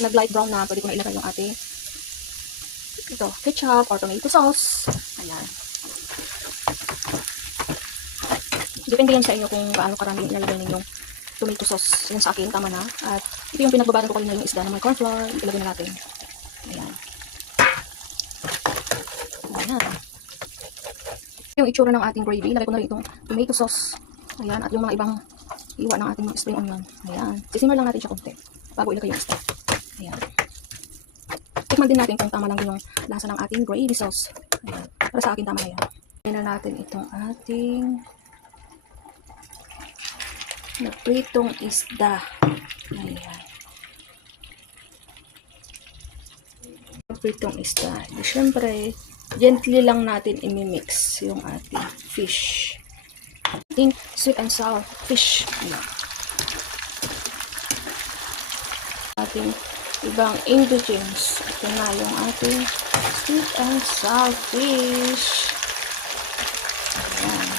Nag-light brown na, pwede ko na ilagay yung ating ketchup or tomato sauce. Ayan. Depende yan sa inyo kung gaano karami ilalagay ninyong tomato sauce. Yung sa akin, tama na. At ito yung pinagbabaran ko kanina yung isda na may corn flour. Ilagay na natin. Ayan. Ayan. Yung itsura ng ating gravy, ilagay ko na rin itong tomato sauce. Ayan. At yung mga ibang iwa ng ating spring onion. Ayan. Sisimmer lang natin siya konti bago ilagay yung isda. Ayan. Tikman din natin kung tama lang din yung lasa ng ating gravy sauce. Ayan. Para sa akin, tama na yan. Ayan na natin itong ating pritong isda. Ayan. Pritong isda. Siyempre, gently lang natin imimix yung ating fish. Ating sweet and sour fish. Ayan. Ating ibang ingredients. Ito na yung ating sweet and sour fish. Ayan.